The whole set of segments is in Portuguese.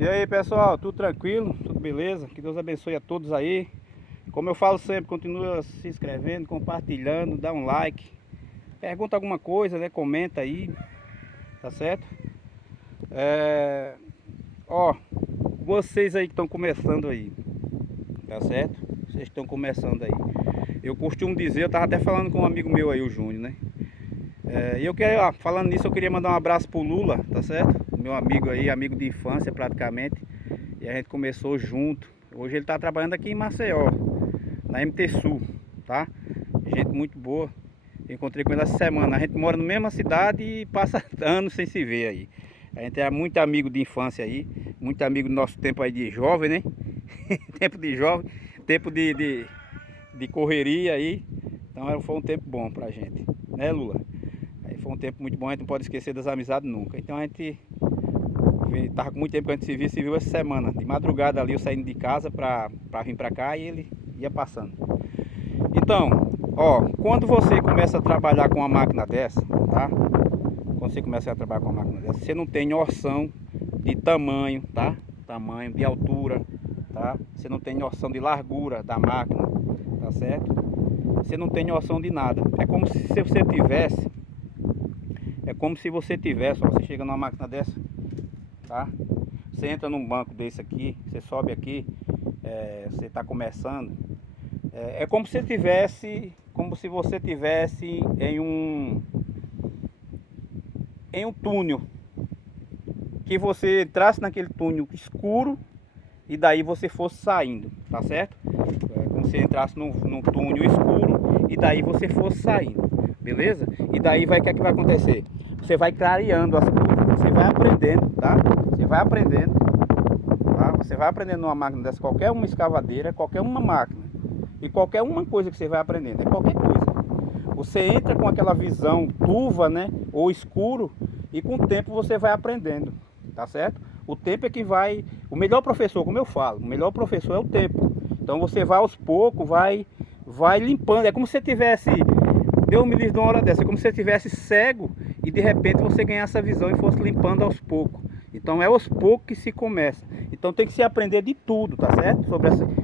E aí pessoal, tudo tranquilo? Tudo beleza? Que Deus abençoe a todos aí. Como eu falo sempre, continua se inscrevendo, compartilhando, dá um like. Pergunta alguma coisa, né? Comenta aí, tá certo? Ó, vocês aí que estão começando aí, tá certo? Vocês estão começando aí. Eu costumo dizer, eu tava até falando com um amigo meu aí, o Júnior, né? E eu quero, falando nisso, eu queria mandar um abraço pro Lula, tá certo? Meu amigo aí, amigo de infância praticamente. E a gente começou junto. Hoje ele tá trabalhando aqui em Maceió, na MT Sul, tá? Gente muito boa. Encontrei com ele essa semana. A gente mora na mesma cidade e passa anos sem se ver aí. A gente era muito amigo de infância aí, muito amigo do nosso tempo aí de jovem, né? Tempo de jovem, tempo de correria aí. Então foi um tempo bom pra gente, né, Lula? Aí foi um tempo muito bom, a gente não pode esquecer das amizades nunca. Então a gente tava com muito tempo que a gente se viu essa semana. De madrugada ali eu saindo de casa pra vir pra cá e ele ia passando. Então, ó, quando você começa a trabalhar com uma máquina dessa, tá? Quando você começa a trabalhar com uma máquina dessa, você não tem noção de tamanho, tá? Tamanho, de altura, tá? Você não tem noção de largura da máquina, tá certo? Você não tem noção de nada. É como se você tivesse, ó, você chega numa máquina dessa, tá? Você entra num banco desse aqui, você sobe aqui, você está começando. É como se você tivesse em um túnel, que você entrasse naquele túnel escuro e daí você fosse saindo, tá certo? É como se você entrasse num túnel escuro e daí você fosse saindo, beleza? E daí o que é que vai acontecer? Você vai clareando as coisas, você vai aprendendo, tá? Você vai aprendendo, tá? Você vai aprendendo numa máquina dessa, qualquer uma escavadeira, qualquer uma máquina. E qualquer uma coisa que você vai aprendendo, é qualquer coisa. Você entra com aquela visão turva, né? Ou escuro, e com o tempo você vai aprendendo, tá certo? O tempo é que vai... O melhor professor, como eu falo, o melhor professor é o tempo. Então você vai aos poucos, vai limpando. É como se você tivesse... Deus me livre de uma hora dessa. É como se você tivesse cego e de repente você ganhasse essa visão e fosse limpando aos poucos. Então é aos poucos que se começa. Então tem que se aprender de tudo, tá certo?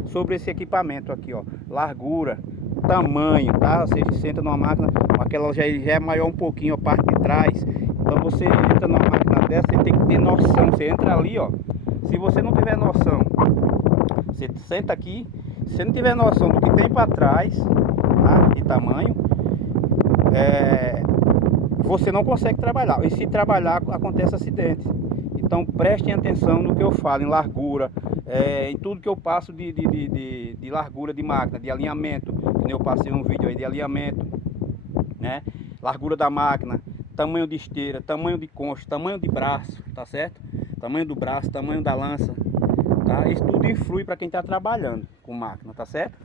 Sobre esse equipamento aqui, ó. Largura, tamanho, tá? Você senta numa máquina, aquela já é maior um pouquinho, a parte de trás. Então você entra numa máquina dessa, você tem que ter noção. Você entra ali, ó. Se você não tiver noção, você senta aqui. Se você não tiver noção do que tem para trás, tá? De tamanho, você não consegue trabalhar. E se trabalhar, acontece acidente. Então prestem atenção no que eu falo, em largura, em tudo que eu passo de largura de máquina, de alinhamento. Que eu passei um vídeo aí de alinhamento, né? Largura da máquina, tamanho de esteira, tamanho de concha, tamanho de braço, tá certo? Tamanho do braço, tamanho da lança, tá? Isso tudo influi para quem está trabalhando com máquina, tá certo?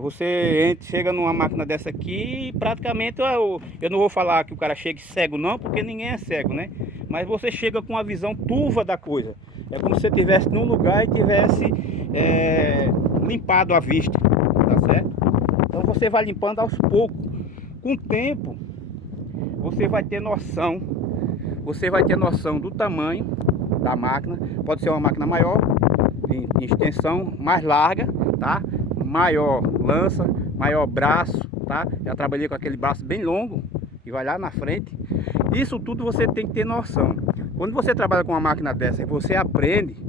Você chega numa máquina dessa aqui e praticamente eu não vou falar que o cara chegue cego não, porque ninguém é cego, né? Mas você chega com uma visão turva da coisa. É como se você estivesse num lugar e tivesse limpado a vista, tá certo? Então você vai limpando aos poucos. Com o tempo, você vai ter noção do tamanho da máquina. Pode ser uma máquina maior, em extensão, mais larga, tá? Maior lança, maior braço, tá? Já trabalhei com aquele braço bem longo e vai lá na frente. Isso tudo você tem que ter noção. Quando você trabalha com uma máquina dessa e você aprende,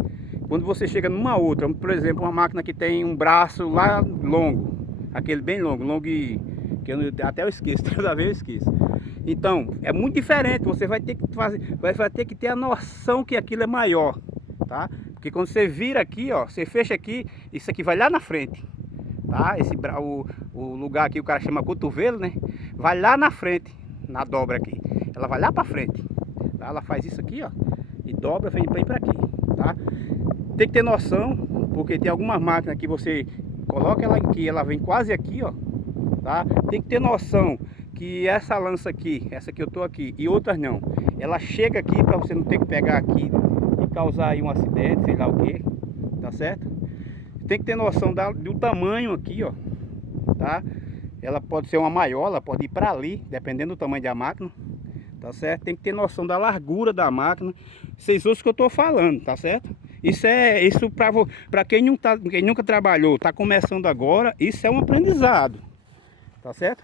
quando você chega numa outra, por exemplo, uma máquina que tem um braço lá longo, aquele bem longo que até eu esqueço, toda vez eu esqueço. Então, é muito diferente, você vai ter que vai ter que ter a noção que aquilo é maior, tá? Porque quando você vira aqui, ó, você fecha aqui, isso aqui vai lá na frente, tá? O lugar aqui o cara chama cotovelo, né? Vai lá na frente, na dobra aqui. Ela vai lá pra frente, tá? Ela faz isso aqui, ó, e dobra, vem pra aqui, tá? Tem que ter noção, porque tem algumas máquinas que você coloca ela aqui, ela vem quase aqui, ó, tá? Tem que ter noção que essa lança aqui, essa que eu tô aqui, e outras não, ela chega aqui para você não ter que pegar aqui e causar aí um acidente, sei lá o que, tá certo? Tem que ter noção do tamanho aqui, ó, tá? Ela pode ser uma maior, ela pode ir para ali, dependendo do tamanho da máquina, tá certo? Tem que ter noção da largura da máquina. Vocês ouçam o que eu tô falando, tá certo? Isso para quem não tá, quem nunca trabalhou, tá começando agora, isso é um aprendizado. Tá certo?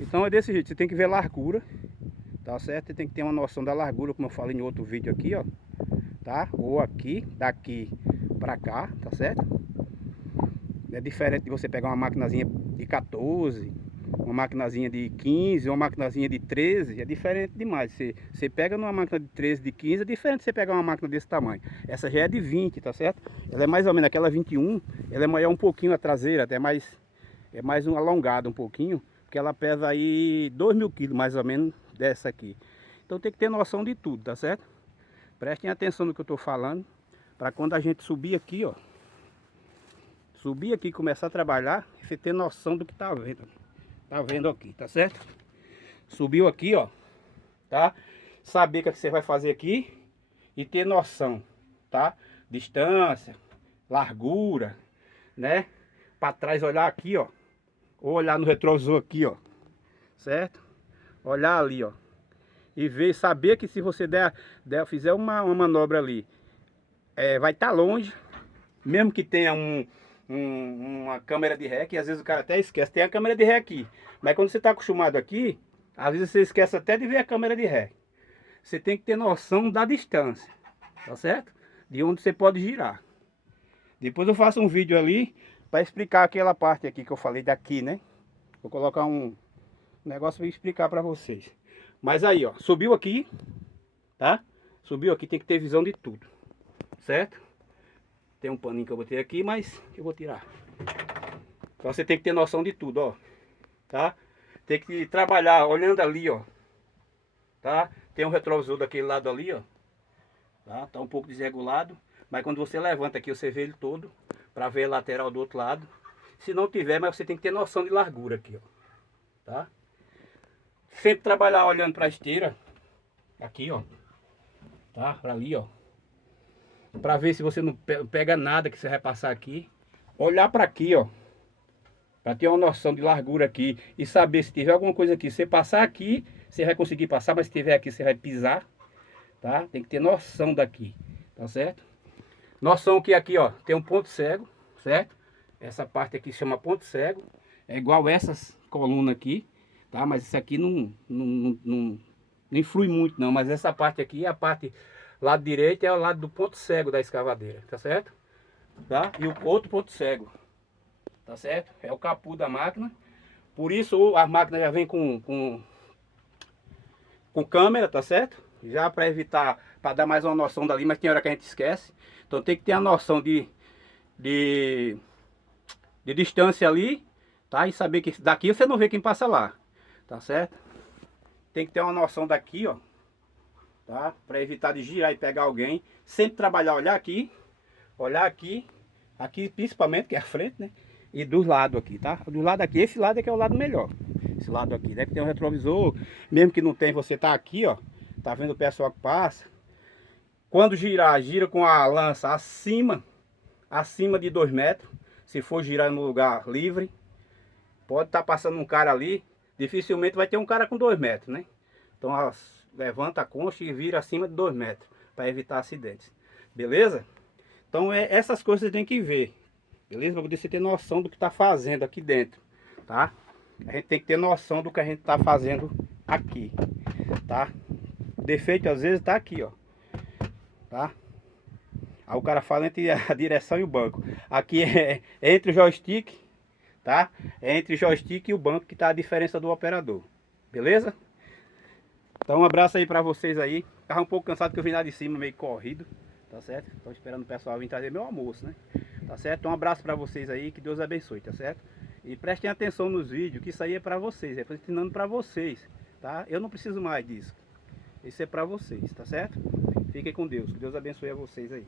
Então é desse jeito, você tem que ver largura, tá certo? Você tem que ter uma noção da largura, como eu falei em outro vídeo aqui, ó. Tá? Ou aqui, daqui pra cá, tá certo? É diferente de você pegar uma maquinazinha de 14, uma maquinazinha de 15, uma maquinazinha de 13, é diferente demais. Você pega numa máquina de 13, de 15, é diferente de você pegar uma máquina desse tamanho. Essa já é de 20, tá certo? Ela é mais ou menos, aquela 21, ela é maior um pouquinho a traseira, até mais, é mais alongada um pouquinho, porque ela pesa aí 2.000 quilos mais ou menos dessa aqui. Então tem que ter noção de tudo, tá certo? Prestem atenção no que eu tô falando, para quando a gente subir aqui, ó, subir aqui e começar a trabalhar, você ter noção do que tá vendo. Tá vendo aqui, tá certo? Subiu aqui, ó, tá? Saber o que você vai fazer aqui e ter noção, tá? Distância, largura, né? Para trás olhar aqui, ó. Ou olhar no retrovisor aqui, ó. Certo? Olhar ali, ó. E ver, saber que se você fizer uma manobra ali, vai estar longe, mesmo que tenha uma câmera de ré, que às vezes o cara até esquece, tem a câmera de ré aqui, mas quando você está acostumado aqui, às vezes você esquece até de ver a câmera de ré. Você tem que ter noção da distância, tá certo? De onde você pode girar. Depois eu faço um vídeo ali para explicar aquela parte aqui que eu falei daqui, né? Vou colocar um negócio para explicar para vocês. Mas aí, ó, subiu aqui, tá? Subiu aqui, tem que ter visão de tudo, certo? Tem um paninho que eu botei aqui, mas eu vou tirar. Então você tem que ter noção de tudo, ó. Tá? Tem que trabalhar olhando ali, ó. Tá? Tem um retrovisor daquele lado ali, ó. Tá um pouco desregulado. Mas quando você levanta aqui, você vê ele todo. Pra ver a lateral do outro lado. Se não tiver, mas você tem que ter noção de largura aqui, ó. Tá? Sempre trabalhar olhando pra esteira. Aqui, ó. Tá? Pra ali, ó. Para ver se você não pega nada que você vai passar aqui. Olhar para aqui, ó. Para ter uma noção de largura aqui. E saber se tiver alguma coisa aqui. Você passar aqui, você vai conseguir passar. Mas se tiver aqui, você vai pisar. Tá? Tem que ter noção daqui. Tá certo? Noção que aqui, ó, tem um ponto cego. Certo? Essa parte aqui chama ponto cego. É igual essas colunas aqui. Tá? Mas isso aqui não influi muito não. Mas essa parte aqui é a parte... Lado direito é o lado do ponto cego da escavadeira, tá certo? Tá? E o outro ponto cego, tá certo? É o capô da máquina. Por isso a máquina já vem com câmera, tá certo? Já para evitar, para dar mais uma noção dali, mas tem hora que a gente esquece. Então tem que ter a noção de distância ali, tá? E saber que daqui você não vê quem passa lá, tá certo? Tem que ter uma noção daqui, ó. Tá? Para evitar de girar e pegar alguém. Sempre trabalhar, olhar aqui principalmente, que é a frente, né? E dos lados aqui, tá? Do lado aqui, esse lado é que é o lado melhor. Esse lado aqui, deve ter um retrovisor. Mesmo que não tem, você tá aqui, ó. Tá vendo o pessoal que passa. Quando girar, gira com a lança acima de 2 metros. Se for girar no lugar livre, pode estar passando um cara ali. Dificilmente vai ter um cara com 2 metros, né? Então, levanta a concha e vira acima de 2 metros, para evitar acidentes. Beleza? Então essas coisas você tem que ver. Beleza? Para poder você ter noção do que está fazendo aqui dentro. Tá? A gente tem que ter noção do que a gente está fazendo aqui. Tá? O defeito às vezes está aqui, ó. Tá? Aí o cara fala entre a direção e o banco. Aqui é entre o joystick. Tá? É entre o joystick e o banco que está a diferença do operador. Beleza? Então um abraço aí pra vocês aí. Tava um pouco cansado que eu vim lá de cima, meio corrido. Tá certo? Tô esperando o pessoal vir trazer meu almoço, né? Tá certo? Então um abraço pra vocês aí, que Deus abençoe, tá certo? E prestem atenção nos vídeos, que isso aí é pra vocês. É ensinando pra vocês, tá? Eu não preciso mais disso. Isso é pra vocês, tá certo? Fiquem com Deus. Que Deus abençoe a vocês aí.